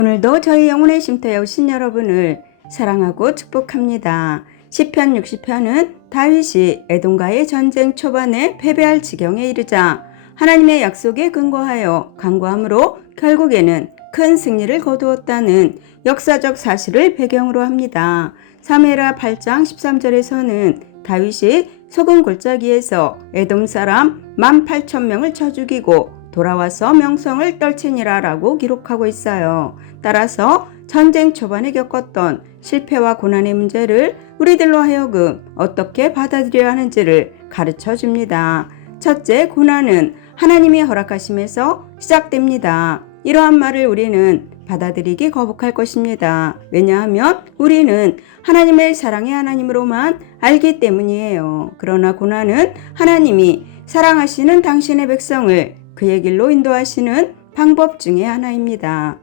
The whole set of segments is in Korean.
오늘도 저희 영혼의 쉼터에 오신 여러분을 사랑하고 축복합니다. 시편 60편은 다윗이 에돔과의 전쟁 초반에 패배할 지경에 이르자 하나님의 약속에 근거하여 간구함으로 결국에는 큰 승리를 거두었다는 역사적 사실을 배경으로 합니다. 사무엘하 8장 13절에서는 다윗이 소금 골짜기에서 에돔 사람 18,000명을 쳐 죽이고 돌아와서 명성을 떨치니라 라고 기록하고 있어요. 따라서 전쟁 초반에 겪었던 실패와 고난의 문제를 우리들로 하여금 어떻게 받아들여야 하는지를 가르쳐 줍니다. 첫째, 고난은 하나님이 허락하심에서 시작됩니다. 이러한 말을 우리는 받아들이기 거북할 것입니다. 왜냐하면 우리는 하나님의 사랑의 하나님으로만 알기 때문이에요. 그러나 고난은 하나님이 사랑하시는 당신의 백성을 그의 길로 인도하시는 방법 중에 하나입니다.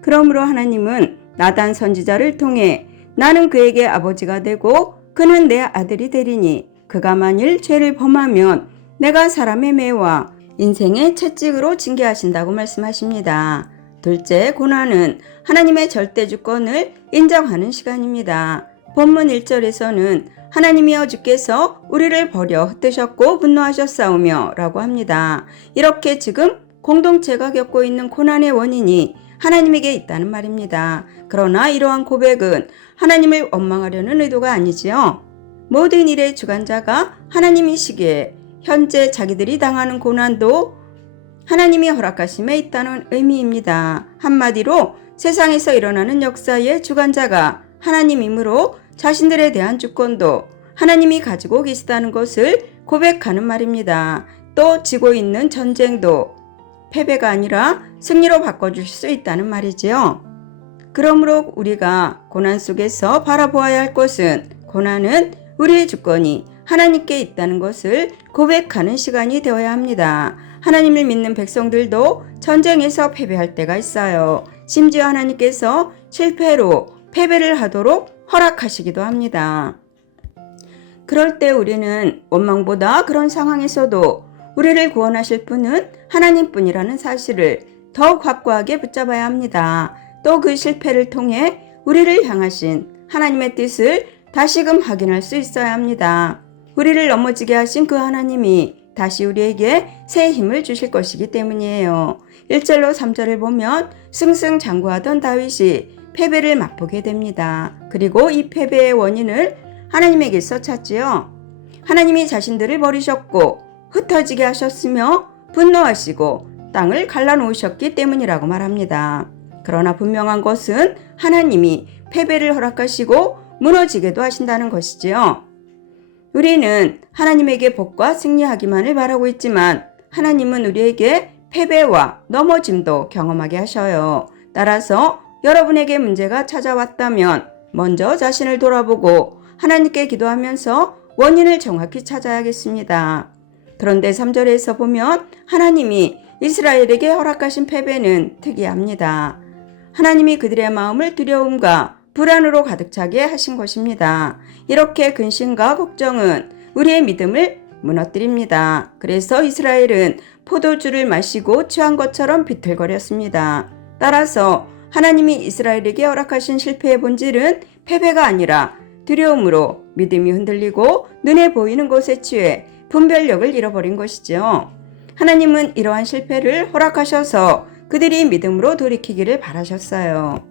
그러므로 하나님은 나단 선지자를 통해 나는 그에게 아버지가 되고 그는 내 아들이 되리니 그가 만일 죄를 범하면 내가 사람의 매와 인생의 채찍으로 징계하신다고 말씀하십니다. 둘째, 고난은 하나님의 절대 주권을 인정하는 시간입니다. 본문 1절에서는 하나님이여 주께서 우리를 버려 흩으셨고 분노하셨사오며 라고 합니다. 이렇게 지금 공동체가 겪고 있는 고난의 원인이 하나님에게 있다는 말입니다. 그러나 이러한 고백은 하나님을 원망하려는 의도가 아니지요. 모든 일의 주관자가 하나님이시기에 현재 자기들이 당하는 고난도 하나님이 허락하심에 있다는 의미입니다. 한마디로 세상에서 일어나는 역사의 주관자가 하나님이므로 자신들에 대한 주권도 하나님이 가지고 계시다는 것을 고백하는 말입니다. 또 지고 있는 전쟁도 패배가 아니라 승리로 바꿔주실 수 있다는 말이지요. 그러므로 우리가 고난 속에서 바라보아야 할 것은 고난은 우리의 주권이 하나님께 있다는 것을 고백하는 시간이 되어야 합니다. 하나님을 믿는 백성들도 전쟁에서 패배할 때가 있어요. 심지어 하나님께서 실패로 패배를 하도록 허락하시기도 합니다. 그럴 때 우리는 원망보다 그런 상황에서도 우리를 구원하실 분은 하나님뿐이라는 사실을 더욱 확고하게 붙잡아야 합니다. 또 그 실패를 통해 우리를 향하신 하나님의 뜻을 다시금 확인할 수 있어야 합니다. 우리를 넘어지게 하신 그 하나님이 다시 우리에게 새 힘을 주실 것이기 때문이에요. 1절로 3절을 보면 승승장구하던 다윗이 패배를 맛보게 됩니다. 그리고 이 패배의 원인을 하나님에게서 찾지요. 하나님이 자신들을 버리셨고 흩어지게 하셨으며 분노하시고 땅을 갈라놓으셨기 때문이라고 말합니다. 그러나 분명한 것은 하나님이 패배를 허락하시고 무너지게도 하신다는 것이지요. 우리는 하나님에게 복과 승리하기만을 바라고 있지만 하나님은 우리에게 패배와 넘어짐도 경험하게 하셔요. 따라서 여러분에게 문제가 찾아왔다면 먼저 자신을 돌아보고 하나님께 기도하면서 원인을 정확히 찾아야겠습니다. 그런데 3절에서 보면 하나님이 이스라엘에게 허락하신 패배는 특이합니다. 하나님이 그들의 마음을 두려움과 불안으로 가득 차게 하신 것입니다. 이렇게 근심과 걱정은 우리의 믿음을 무너뜨립니다. 그래서 이스라엘은 포도주를 마시고 취한 것처럼 비틀거렸습니다. 따라서 하나님이 이스라엘에게 허락하신 실패의 본질은 패배가 아니라 두려움으로 믿음이 흔들리고 눈에 보이는 것에 취해 분별력을 잃어버린 것이죠. 하나님은 이러한 실패를 허락하셔서 그들이 믿음으로 돌이키기를 바라셨어요.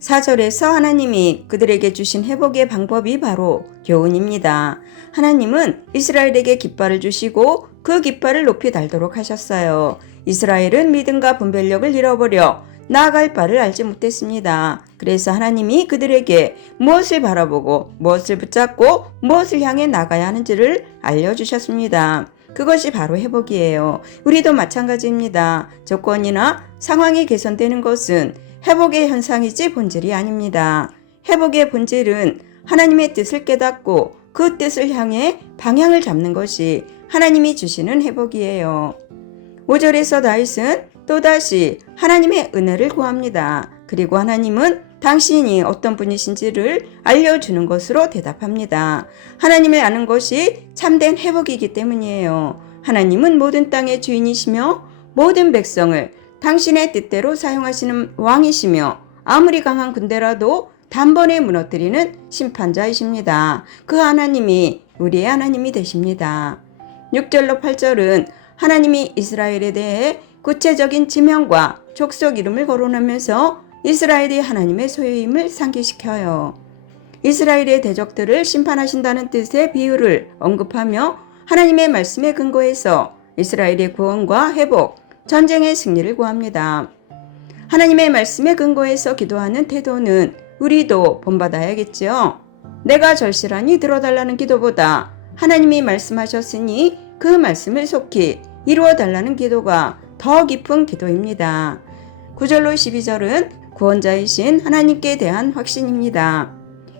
4절에서 하나님이 그들에게 주신 회복의 방법이 바로 교훈입니다. 하나님은 이스라엘에게 깃발을 주시고 그 깃발을 높이 달도록 하셨어요. 이스라엘은 믿음과 분별력을 잃어버려 나아갈 바를 알지 못했습니다. 그래서 하나님이 그들에게 무엇을 바라보고 무엇을 붙잡고 무엇을 향해 나가야 하는지를 알려주셨습니다. 그것이 바로 회복이에요. 우리도 마찬가지입니다. 조건이나 상황이 개선되는 것은 회복의 현상이지 본질이 아닙니다. 회복의 본질은 하나님의 뜻을 깨닫고 그 뜻을 향해 방향을 잡는 것이 하나님이 주시는 회복이에요. 5절에서 다윗은 또다시 하나님의 은혜를 구합니다. 그리고 하나님은 당신이 어떤 분이신지를 알려주는 것으로 대답합니다. 하나님을 아는 것이 참된 회복이기 때문이에요. 하나님은 모든 땅의 주인이시며 모든 백성을 당신의 뜻대로 사용하시는 왕이시며 아무리 강한 군대라도 단번에 무너뜨리는 심판자이십니다. 그 하나님이 우리의 하나님이 되십니다. 6절로 8절은 하나님이 이스라엘에 대해 구체적인 지명과 족속 이름을 거론하면서 이스라엘이 하나님의 소유임을 상기시켜요. 이스라엘의 대적들을 심판하신다는 뜻의 비유를 언급하며 하나님의 말씀에 근거해서 이스라엘의 구원과 회복, 전쟁의 승리를 구합니다. 하나님의 말씀에 근거해서 기도하는 태도는 우리도 본받아야겠지요. 내가 절실하니 들어달라는 기도보다 하나님이 말씀하셨으니 그 말씀을 속히 이루어달라는 기도가 더 깊은 기도입니다. 9절로 12절은 구원자이신 하나님께 대한 확신입니다.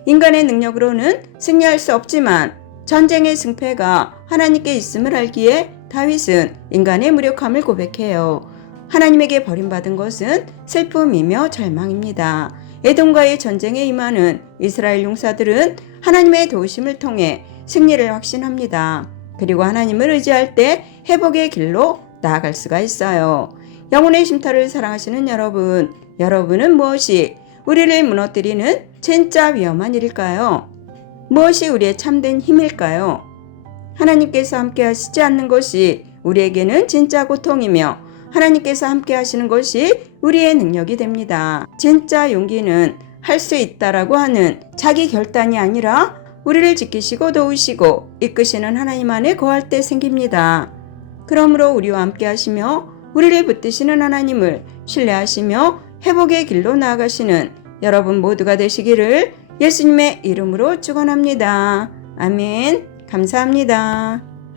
인간의 능력으로는 승리할 수 없지만 전쟁의 승패가 하나님께 있음을 알기에 다윗은 인간의 무력함을 고백해요. 하나님에게 버림받은 것은 슬픔이며 절망입니다. 에돔과의 전쟁에 임하는 이스라엘 용사들은 하나님의 도우심을 통해 승리를 확신합니다. 그리고 하나님을 의지할 때 회복의 길로 나아갈 수가 있어요. 영혼의 쉼터를 사랑하시는 여러분, 여러분은 무엇이 우리를 무너뜨리는 진짜 위험한 일일까요? 무엇이 우리의 참된 힘일까요? 하나님께서 함께 하시지 않는 것이 우리에게는 진짜 고통이며 하나님께서 함께 하시는 것이 우리의 능력이 됩니다. 진짜 용기는 할 수 있다라고 하는 자기 결단이 아니라 우리를 지키시고 도우시고 이끄시는 하나님 안에 거할 때 생깁니다. 그러므로 우리와 함께 하시며 우리를 붙드시는 하나님을 신뢰하시며 회복의 길로 나아가시는 여러분 모두가 되시기를 예수님의 이름으로 축원합니다. 아멘. 감사합니다.